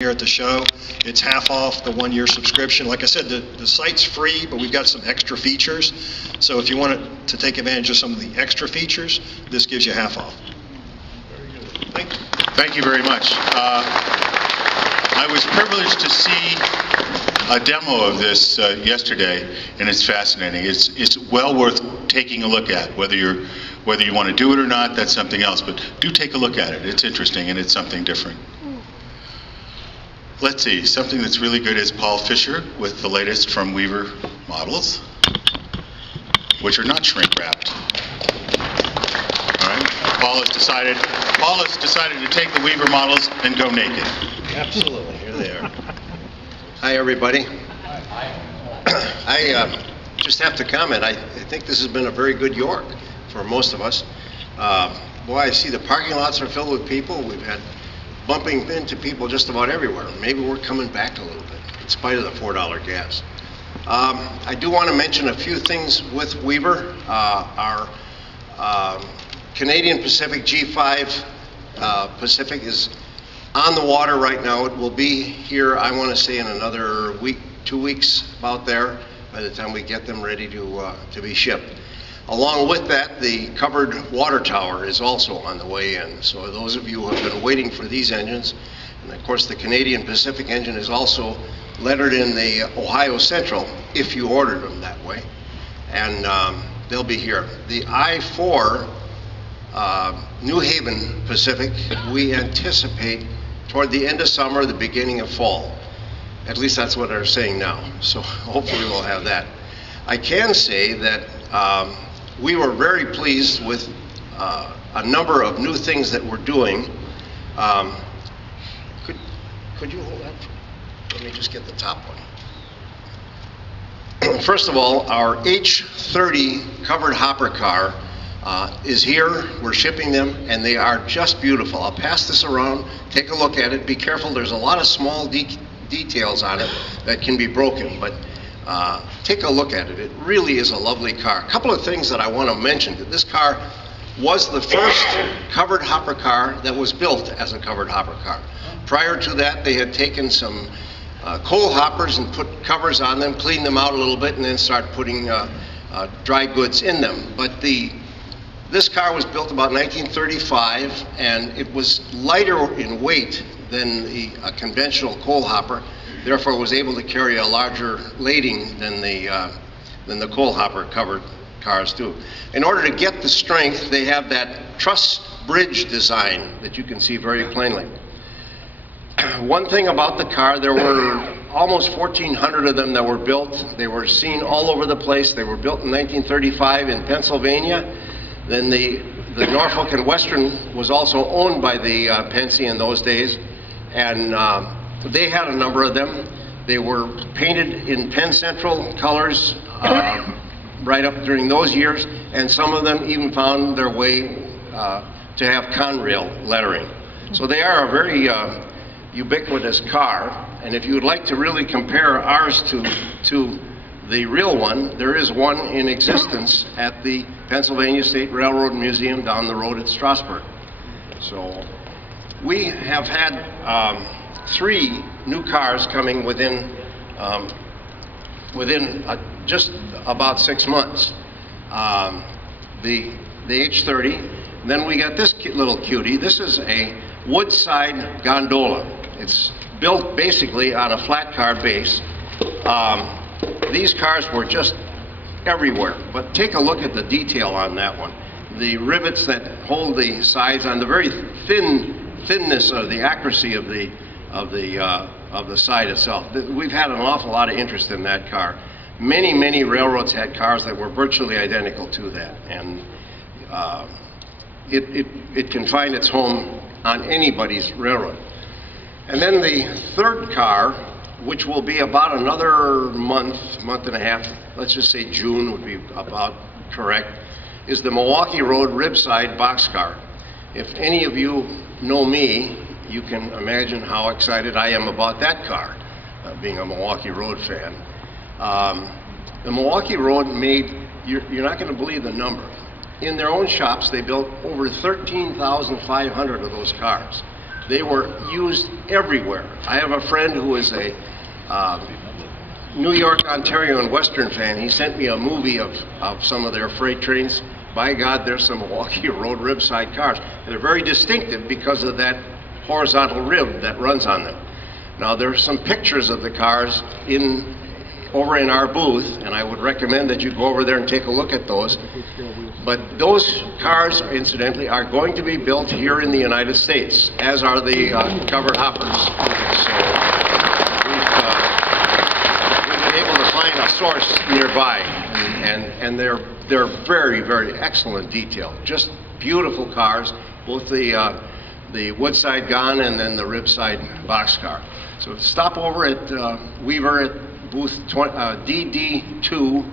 here at the show. It's half off the one-year subscription. Like I said, the site's free, but we've got some extra features. So if you want to take advantage of some of the extra features, this gives you half off. Very good. Thank you. Thank you very much. I was privileged to see a demo of this yesterday, and it's fascinating. It's well worth taking a look at. Whether you want to do it or not, that's something else. But do take a look at it. It's interesting and it's something different. Let's see. Something that's really good is Paul Fisher with the latest from Weaver models, which are not shrink wrapped. All right. Paul has decided to take the Weaver models and go naked. Absolutely. Here they are. Hi, everybody. I just have to comment. I think this has been a very good York for most of us. Boy, I see the parking lots are filled with people. We've had bumping into people just about everywhere. Maybe we're coming back a little bit, in spite of the $4 gas. I do want to mention a few things with Weaver. Our Canadian Pacific G5 Pacific is on the water right now. It will be here, I want to say, in another week, 2 weeks, about there, by the time we get them ready to be shipped. Along with that, the covered water tower is also on the way in. So those of you who have been waiting for these engines, and of course the Canadian Pacific engine is also lettered in the Ohio Central, if you ordered them that way, and they'll be here. The I-4 New Haven Pacific, we anticipate toward the end of summer, the beginning of fall. At least that's what they're saying now. So hopefully we'll have that. I can say that we were very pleased with a number of new things that we're doing. Could you hold that? Let me just get the top one. First of all, our H30 covered hopper car is here. We're shipping them, and they are just beautiful. I'll pass this around. Take a look at it. Be careful. There's a lot of small details on it that can be broken, but take a look at it. It really is a lovely car. A couple of things that I want to mention. This car was the first covered hopper car that was built as a covered hopper car. Prior to that, they had taken some coal hoppers and put covers on them, cleaned them out a little bit, and then start putting dry goods in them. But this car was built about 1935, and it was lighter in weight than the conventional coal hopper. Therefore, was able to carry a larger lading than the coal hopper covered cars do. In order to get the strength, they have that truss bridge design that you can see very plainly. One thing about the car, there were almost 1,400 of them that were built. They were seen all over the place. They were built in 1935 in Pennsylvania. Then the Norfolk and Western was also owned by the Pennsy in those days, and they had a number of them. They were painted in Penn Central colors right up during those years, and some of them even found their way to have Conrail lettering. So they are a very ubiquitous car, and if you would like to really compare ours to the real one, there is one in existence at the Pennsylvania State Railroad Museum down the road at Strasburg. So we have had 3 new cars coming within just about 6 months. The H30. Then we got this little cutie. This is a Woodside gondola. It's built basically on a flat car base. These cars were just everywhere, but take a look at the detail on that one. The rivets that hold the sides on the very thinness of the accuracy of the side itself. We've had an awful lot of interest in that car. Many railroads had cars that were virtually identical to that, and it can find its home on anybody's railroad. And then the third car, which will be about another month and a half, let's just say June would be about correct, is the Milwaukee Road Ribside boxcar. If any of you know me, you can imagine how excited I am about that car, being a Milwaukee Road fan. The Milwaukee Road made, you're not going to believe the number. In their own shops, they built over 13,500 of those cars. They were used everywhere. I have a friend who is a New York, Ontario, and Western fan. He sent me a movie of some of their freight trains. By God, there's some Milwaukee Road rib-side cars. And they're very distinctive because of that horizontal rib that runs on them. Now, there are some pictures of the cars over in our booth, and I would recommend that you go over there and take a look at those. But those cars, incidentally, are going to be built here in the United States, as are the covered hoppers. So we've been able to find a source nearby, and they're very, very excellent detail. Just beautiful cars, both the Woodside Gone and then the Ribside boxcar. So stop over at Weaver at booth DD2.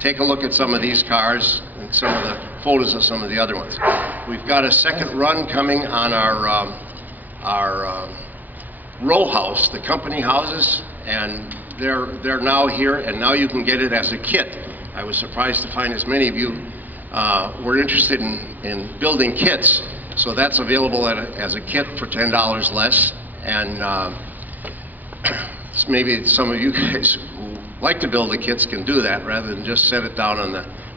Take a look at some of these cars and some of the photos of some of the other ones. We've got a second run coming on our row house, the company houses, and they're now here, and now you can get it as a kit. I was surprised to find as many of you were interested in building kits. So that's available as a kit for $10 less, and maybe some of you guys who like to build the kits can do that rather than just set it down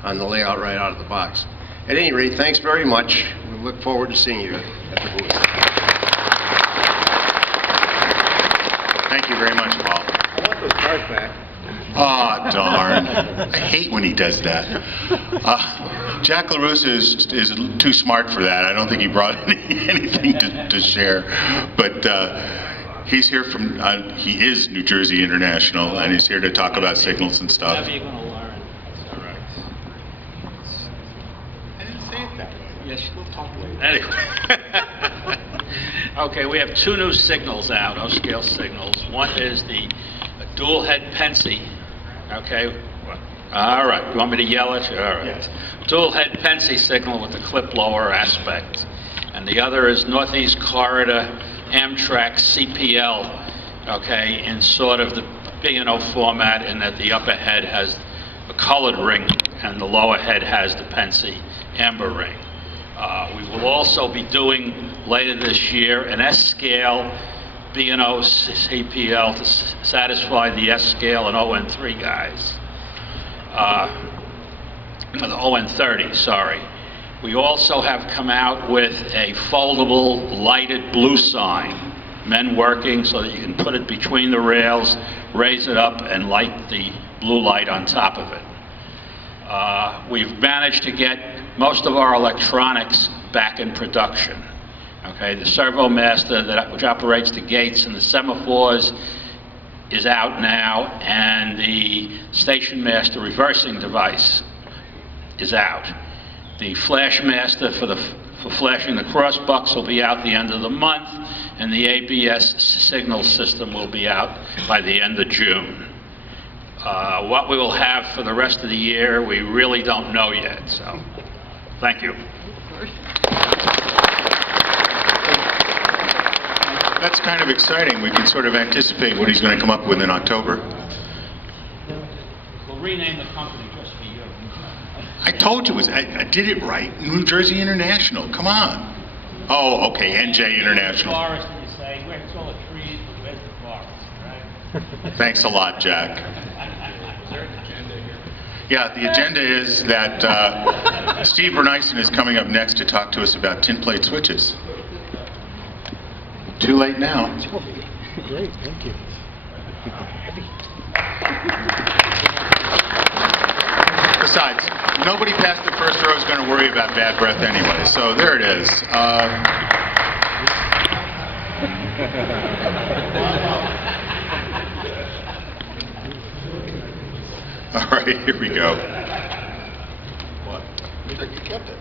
on the layout right out of the box. At any rate, thanks very much. We look forward to seeing you at the booth. Thank you very much, Paul. I want those cars back. Oh, darn. I hate when he does that. Jack LaRussa is too smart for that. I don't think he brought anything to share. But he's here from, he is New Jersey International, and he's here to talk about signals and stuff. Whatever you're going to learn. That's all right. I didn't say it that way. Yes, we'll talk later. Anyway. Okay, we have two new signals out, O-scale signals. One is the dual head Pennsy. Okay. All right. You want me to yell at you? All right. Yes. Dual head Pennsy signal with the clip lower aspect. And the other is Northeast Corridor Amtrak CPL, okay, in sort of the B&O format, in that the upper head has a colored ring and the lower head has the Pennsy amber ring. We will also be doing later this year an S-scale B&O CPL to satisfy the S-scale and ON3 guys. The ON30, sorry. We also have come out with a foldable lighted blue sign, men working, so that you can put it between the rails, raise it up, and light the blue light on top of it. We've managed to get most of our electronics back in production. Okay, the servo master which operates the gates and the semaphores is out now, and the station master reversing device is out. The flash master for flashing the cross bucks will be out the end of the month, and the ABS signal system will be out by the end of June. What we will have for the rest of the year, we really don't know yet, so thank you. That's kind of exciting. We can sort of anticipate what he's going to come up with in October. We'll rename the company just for you. I told you, I did it right. New Jersey International, come on. Oh, okay, NJ International. Forest, and you say, where's all the trees, but where's the forest, right? Thanks a lot, Jack. Yeah, the agenda is that Steve Bernyson is coming up next to talk to us about tin plate switches. Too late now. Great, thank you. Besides, nobody past the first row is going to worry about bad breath anyway, so there it is. All right, here we go. What? You kept it.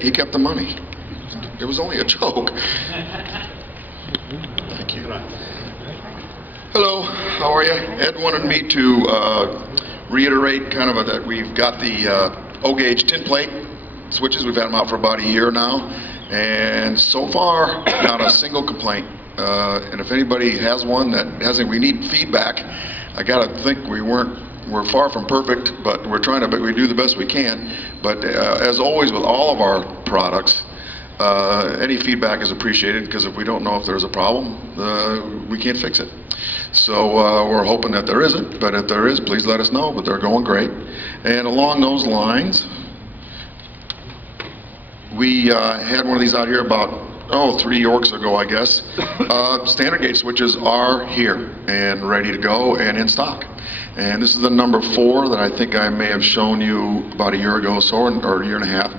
He kept the money. It was only a joke. Thank you. Hello, how are you? Ed wanted me to reiterate kind of that we've got the O-gauge tin plate switches. We've had them out for about a year now, and so far not a single complaint. And if anybody has one that hasn't, we need feedback. I gotta think we're far from perfect, but we do the best we can. But as always with all of our products, Any feedback is appreciated, because if we don't know if there's a problem, we can't fix it. So we're hoping that there isn't, but if there is, please let us know. But they're going great. And along those lines, we had one of these out here about 3 Yorks ago, I guess. Standard gauge switches are here and ready to go and in stock. And this is the number 4 that I think I may have shown you about a year ago, or a year and a half.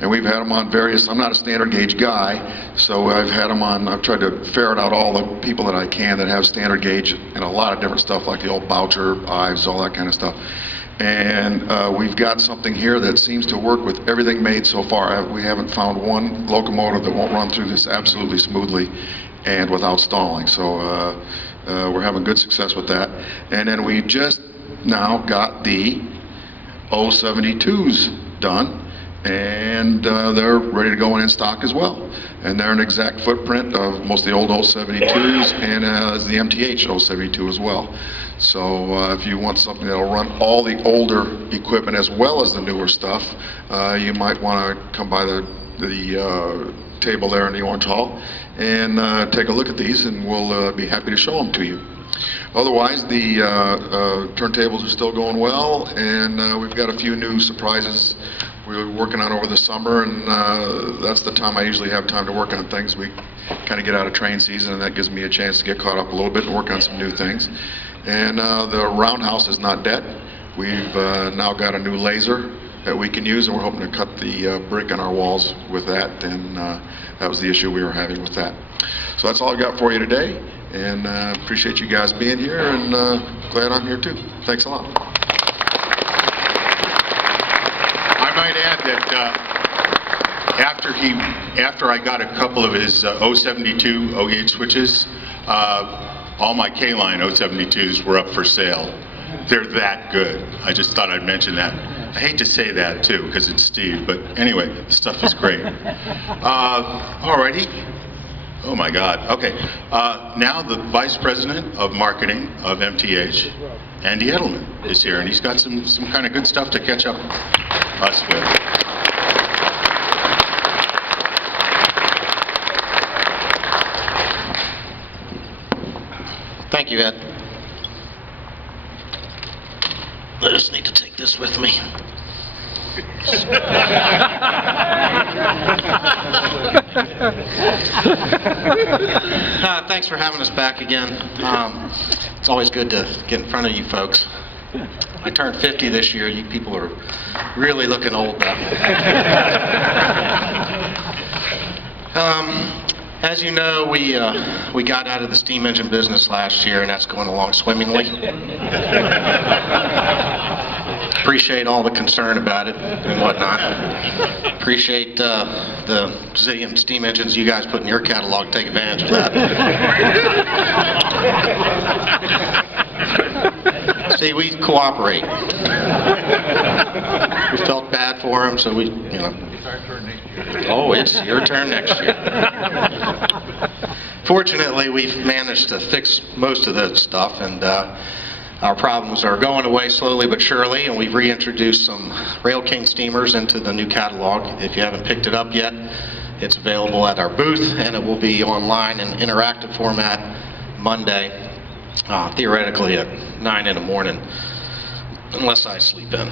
And we've had them on various, I'm not a standard gauge guy, so I've had them on, I've tried to ferret out all the people that I can that have standard gauge and a lot of different stuff, like the old Boucher, Ives, all that kind of stuff. And we've got something here that seems to work with everything made so far. We haven't found one locomotive that won't run through this absolutely smoothly and without stalling. So we're having good success with that. And then we just now got the 072s done, and they're ready to go in stock as well. And they're an exact footprint of most of the old 072s, and as the MTH 072 as well. So if you want something that will run all the older equipment as well as the newer stuff, you might want to come by the table there in the Orange Hall and take a look at these, and we'll be happy to show them to you. Otherwise, the turntables are still going well, and we've got a few new surprises we're working on over the summer, and that's the time I usually have time to work on things. We kind of get out of train season, and that gives me a chance to get caught up a little bit and work on some new things. And the roundhouse is not dead. We've now got a new laser that we can use, and we're hoping to cut the brick on our walls with that, and that was the issue we were having with that. So that's all I've got for you today, and appreciate you guys being here, and glad I'm here too. Thanks a lot. I might add that after I got a couple of his 072 O-gauge switches, all my K-line 072s were up for sale. They're that good. I just thought I'd mention that. I hate to say that too, because it's Steve, but anyway, the stuff is great. Alrighty. Oh my God. Okay. Now the Vice President of Marketing of MTH, Andy Edelman, is here, and he's got some kind of good stuff to catch up us with. Thank you, Ed. I just need to take this with me. Thanks for having us back again. It's always good to get in front of you folks. I turned 50 this year. You people are really looking old though. As you know, we got out of the steam engine business last year, and that's going along swimmingly. Appreciate all the concern about it and whatnot. Appreciate the zillion steam engines you guys put in your catalog to take advantage of that. See, we cooperate. We felt bad for them, so we, you know. Oh, it's your turn next year. Fortunately, we've managed to fix most of that stuff, and our problems are going away slowly but surely, and we've reintroduced some Rail King steamers into the new catalog. If you haven't picked it up yet, it's available at our booth, and it will be online in interactive format Monday, theoretically at 9 in the morning, unless I sleep in.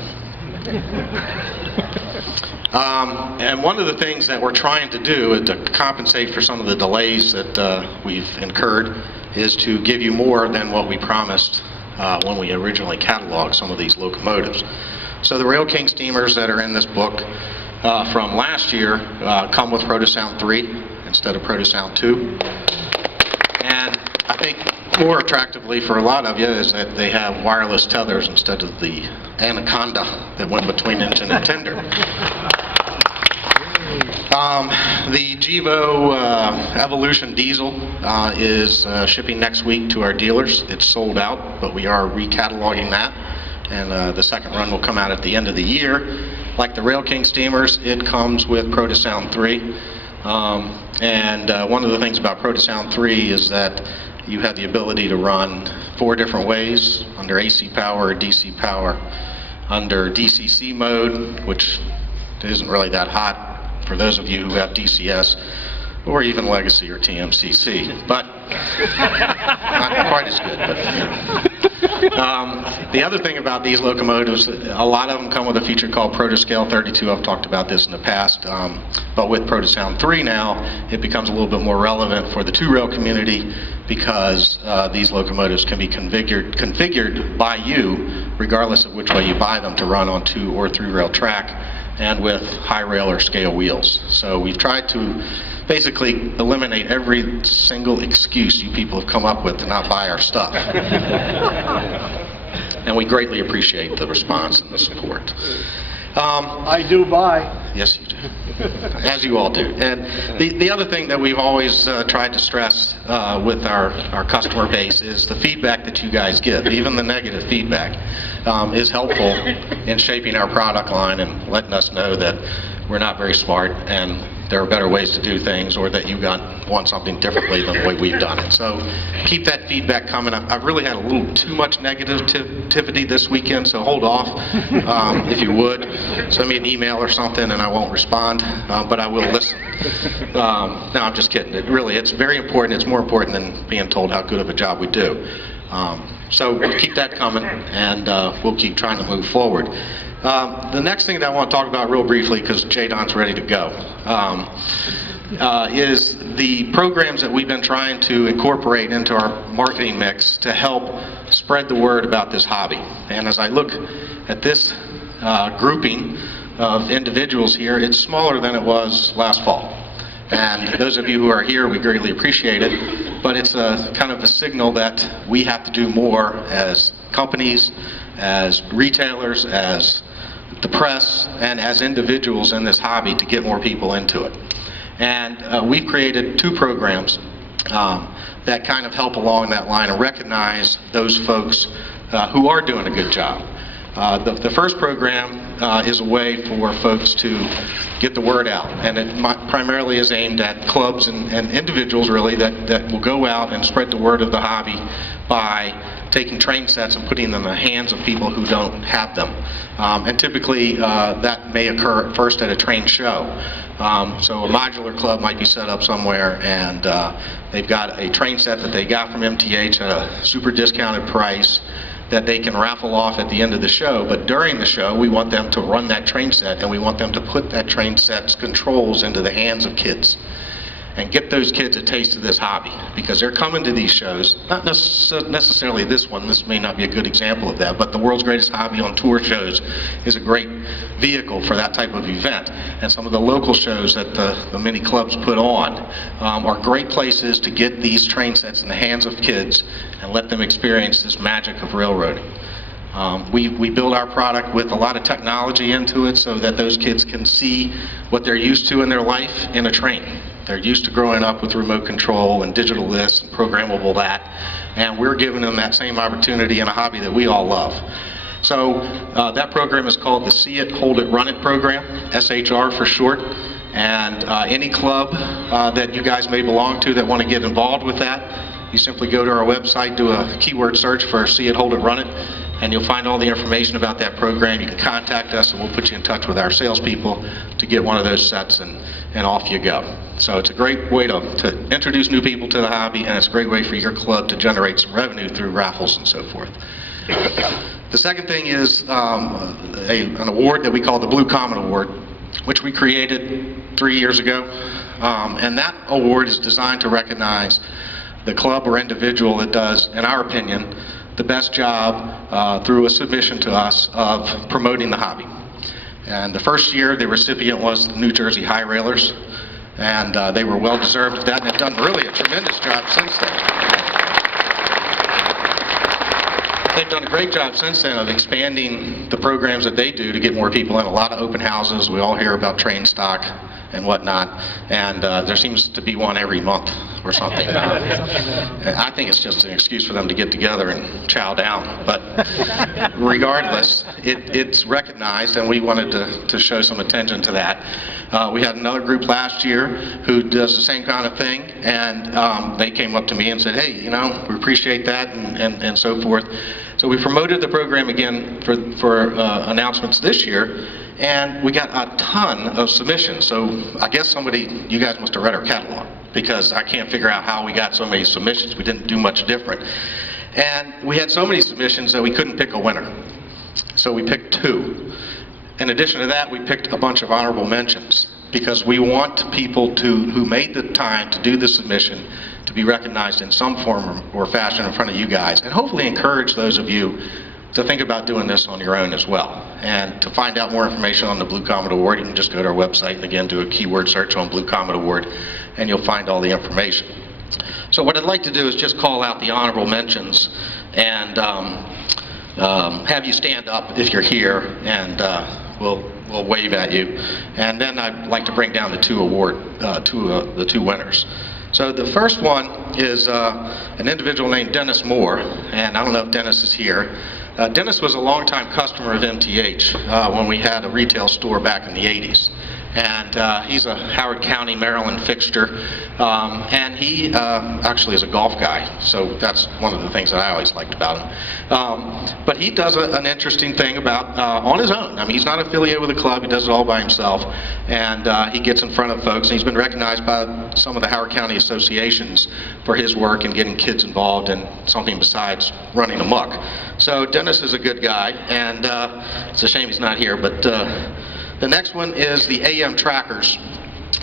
And one of the things that we're trying to do to compensate for some of the delays that we've incurred is to give you more than what we promised when we originally cataloged some of these locomotives. So the Rail King steamers that are in this book from last year come with Protosound 3 instead of Protosound 2. And I think more attractively for a lot of you is that they have wireless tethers instead of the anaconda that went between engine and tender. The Gevo Evolution Diesel is shipping next week to our dealers. It's sold out, but we are recataloging that, and the second run will come out at the end of the year. Like the Rail King steamers, it comes with Protosound 3. And one of the things about Protosound 3 is that you have the ability to run 4 different ways: under AC power, DC power, under DCC mode, which isn't really that hot for those of you who have DCS or even Legacy or TMCC, but not quite as good. But, the other thing about these locomotives, a lot of them come with a feature called Protoscale 32. I've talked about this in the past, but with Protosound 3 now, it becomes a little bit more relevant for the two-rail community because these locomotives can be configured by you, regardless of which way you buy them, to run on two or three-rail track and with high rail or scale wheels. So we've tried to basically eliminate every single excuse you people have come up with to not buy our stuff. And we greatly appreciate the response and the support. I do buy. Yes, you do. As you all do. And the other thing that we've always tried to stress with our customer base is the feedback that you guys give. Even the negative feedback is helpful in shaping our product line and letting us know that we're not very smart and there are better ways to do things, or that you want something differently than the way we've done it. So keep that feedback coming. I've really had a little too much negativity this weekend, so hold off if you would. Send me an email or something and I won't respond, but I will listen. No, I'm just kidding. It's very important. It's more important than being told how good of a job we do. So keep that coming, and we'll keep trying to move forward. The next thing that I want to talk about real briefly, because J-Don's ready to go, is the programs that we've been trying to incorporate into our marketing mix to help spread the word about this hobby. And as I look at this grouping of individuals here, it's smaller than it was last fall. And those of you who are here, we greatly appreciate it, but it's a kind of a signal that we have to do more as companies, as retailers, as the press, and as individuals in this hobby to get more people into it. And we've created two programs that kind of help along that line and recognize those folks who are doing a good job. The first program is a way for folks to get the word out, and it primarily is aimed at clubs and individuals really that will go out and spread the word of the hobby by taking train sets and putting them in the hands of people who don't have them. And typically that may occur first at a train show. So a modular club might be set up somewhere and they've got a train set that they got from MTH at a super discounted price that they can raffle off at the end of the show, but during the show we want them to run that train set and we want them to put that train set's controls into the hands of kids and get those kids a taste of this hobby, because they're coming to these shows, not necessarily this one, this may not be a good example of that, but the World's Greatest Hobby on Tour shows is a great vehicle for that type of event. And some of the local shows that the many clubs put on are great places to get these train sets in the hands of kids and let them experience this magic of railroading. We build our product with a lot of technology into it so that those kids can see what they're used to in their life in a train. They're used to growing up with remote control and digital this and programmable that, and we're giving them that same opportunity in a hobby that we all love. So that program is called the See It, Hold It, Run It program, SHR for short. And any club that you guys may belong to that want to get involved with that, you simply go to our website, do a keyword search for See It, Hold It, Run It, and you'll find all the information about that program. You can contact us and we'll put you in touch with our salespeople to get one of those sets, and off you go. So it's a great way to introduce new people to the hobby, and it's a great way for your club to generate some revenue through raffles and so forth. The second thing is an award that we call the Blue Comet Award, which we created 3 years ago. And that award is designed to recognize the club or individual that does, in our opinion, the best job through a submission to us of promoting the hobby. And the first year, the recipient was the New Jersey High Railers, and they were well deserved of that and have done really a tremendous job since then. They've done a great job since then of expanding the programs that they do to get more people in. A lot of open houses. We all hear about train stock and whatnot, and there seems to be one every month or something. I think it's just an excuse for them to get together and chow down, but regardless, it's recognized, and we wanted to show some attention to that. We had another group last year who does the same kind of thing, and they came up to me and said, hey, you know, we appreciate that, and so forth. So we promoted the program again for announcements this year And we got a ton of submissions. So I guess you guys must have read our catalog, because I can't figure out how we got so many submissions. We didn't do much different. And we had so many submissions that we couldn't pick a winner. So we picked 2. In addition to that, we picked a bunch of honorable mentions, because we want people who made the time to do the submission to be recognized in some form or fashion in front of you guys, and hopefully encourage those of you to think about doing this on your own as well. And to find out more information on the Blue Comet Award, you can just go to our website and again do a keyword search on Blue Comet Award, and you'll find all the information. So what I'd like to do is just call out the honorable mentions and have you stand up if you're here, and we'll wave at you. And then I'd like to bring down the two winners. So the first one is an individual named Dennis Moore, and I don't know if Dennis is here. Dennis was a longtime customer of MTH when we had a retail store back in the 80s. And he's a Howard County, Maryland fixture, and he actually is a golf guy, so that's one of the things that I always liked about him. But he does an interesting thing about on his own. I mean, he's not affiliated with a club, he does it all by himself, and he gets in front of folks, and he's been recognized by some of the Howard County associations for his work in getting kids involved in something besides running amok. So Dennis is a good guy, and it's a shame he's not here, but the next one is the AM Trackers,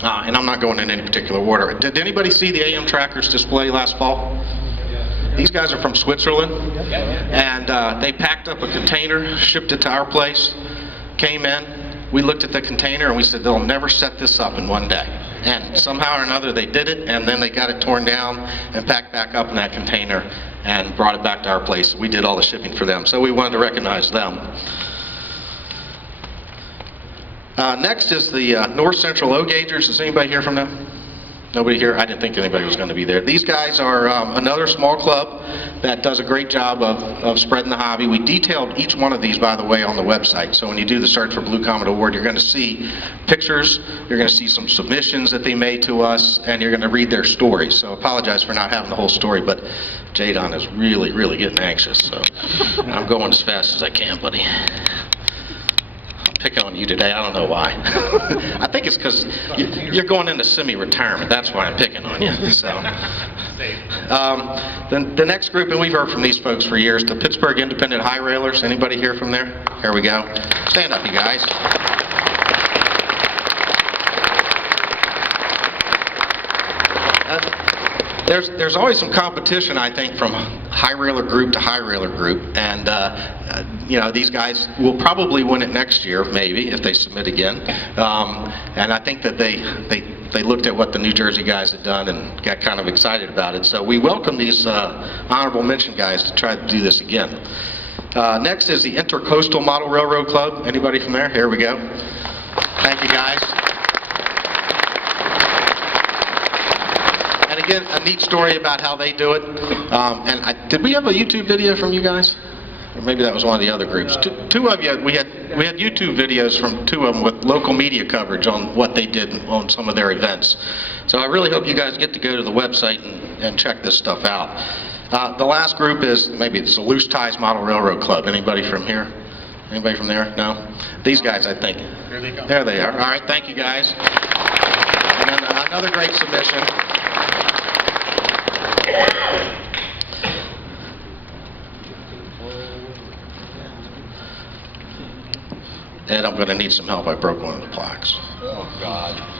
and I'm not going in any particular order. Did anybody see the AM Trackers display last fall? These guys are from Switzerland, and they packed up a container, shipped it to our place, came in, we looked at the container, and we said, they'll never set this up in one day. And somehow or another they did it, and then they got it torn down and packed back up in that container and brought it back to our place. We did all the shipping for them, so we wanted to recognize them. Next is the North Central O-Gagers. Is anybody here from them? Nobody here? I didn't think anybody was going to be there. These guys are another small club that does a great job of spreading the hobby. We detailed each one of these, by the way, on the website. So when you do the search for Blue Comet Award, you're going to see pictures, you're going to see some submissions that they made to us, and you're going to read their stories. So I apologize for not having the whole story, but Jadon is really, really getting anxious. So I'm going as fast as I can, buddy. Picking on you today, I don't know why. I think it's because you're going into semi-retirement. That's why I'm picking on you. So, the next group, and we've heard from these folks for years, the Pittsburgh Independent High Railers. Anybody here from there? Here we go. Stand up, you guys. There's always some competition, I think, from high railer group to high railer group, and you know, these guys will probably win it next year, maybe, if they submit again. And I think that they looked at what the New Jersey guys had done and got kind of excited about it. So we welcome these honorable mention guys to try to do this again. Next is the Intercoastal Model Railroad Club. Anybody from there? Here we go. Thank you, guys. And again, a neat story about how they do it. Did we have a YouTube video from you guys? Or maybe that was one of the other groups. Two of you, we had YouTube videos from 2 of them with local media coverage on what they did on some of their events. So I really hope you guys get to go to the website and check this stuff out. The last group is, maybe it's the Loose Ties Model Railroad Club. Anybody from here? Anybody from there? No? These guys, I think. There they go. There they are. All right, thank you guys. And then another great submission. Ed, I'm going to need some help. I broke one of the plaques. Oh, God.